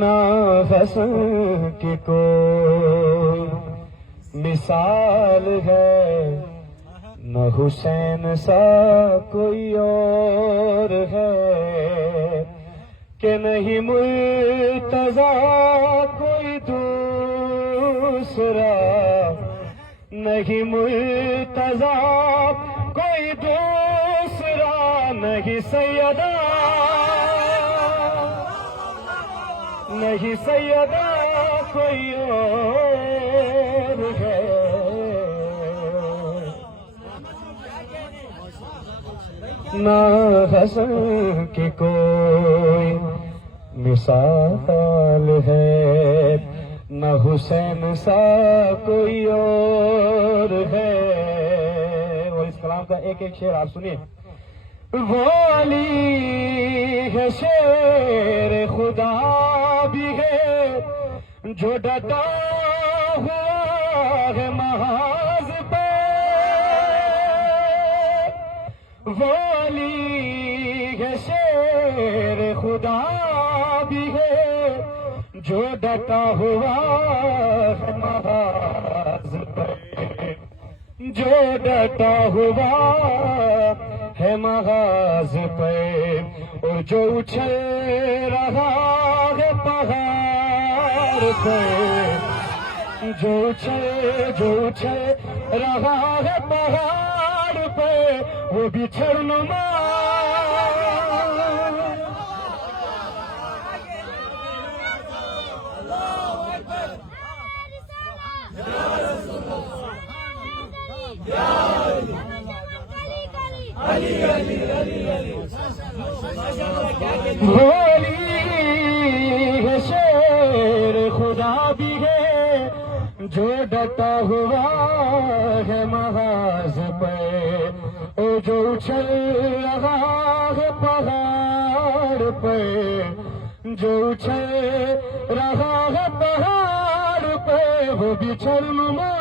نہ حسن کی کوئی مثال ہے، نہ حسین سا کوئی اور ہے، کہ نہیں مرتضیٰ کوئی دوسرا، نہیں مرتضیٰ کوئی دوسرا، نہیں سیدہ، نہیں سیدہ کوئی اور ہے۔ نہ حسن کی کوئی مثال ہے، نہ حسین سا کوئی اور ہے۔ اور اس کلام کا ایک ایک شعر آپ سنیے۔ وہ علی ہے شیر خدا بھی ہے، جو ڈٹا ہوا ہے محاذ پہ، وہ علی ہے شیر خدا بھی ہے، جو ڈٹا ہوا ہے محاذ پہ، جو ڈٹا ہوا ہے محاذ پہ، اور جو اچھل رہا ہے پہاڑ پہ، جو اچھل رہا ہے پہاڑ پہ، وہ بچھڑ نما، بولی ہے شیر خدا بھی ہے، جو ڈٹا ہوا ہے محاذ پہ، اور جو اچھل رہا ہے پہاڑ پہ، جو اچھل رہا ہے پہاڑ پہ، وہ بچھڑ نما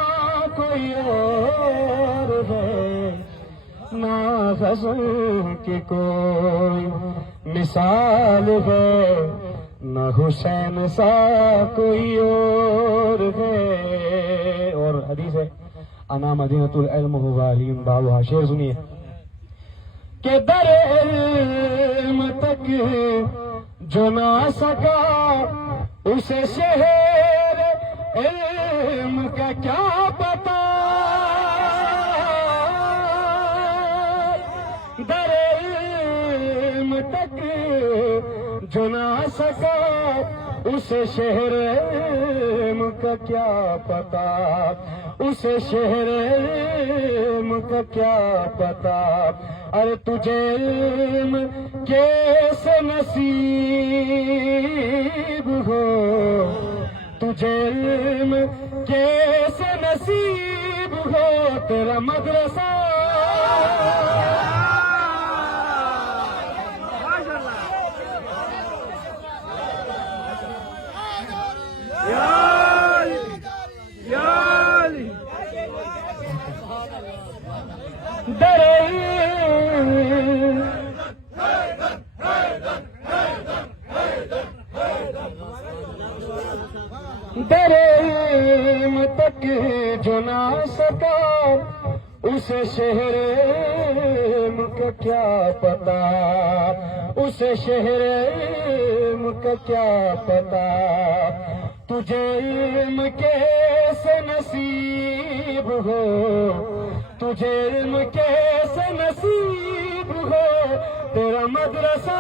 کوئی اور ہے۔ نہ حسن کی کوئی مثال ہے، نہ حسین سا کوئی اور ہے۔ اور حدیث ہے انا مدینۃ العلم وعلی بابها، شعر سنیے کہ در علم تک جو نہ سکا، اسے شہر علم کا کیا پتا، در علم تک جو نہ سکا، اسے شہر علم کا کیا پتا، اسے شہر علم کا کیا پتا، ارے تجھے علم کیسے نصیب ہو، تجھے علم کیسے نصیب ہو، تیرا مدرسہ در علم تک جو نہ سکا، اسے شہر علم کا کیا پتا، اسے شہر علم کا کیا پتا، تجھے علم کیسے نصیب ہو، تجھے علم کیسے نصیب ہو، تیرا مدرسہ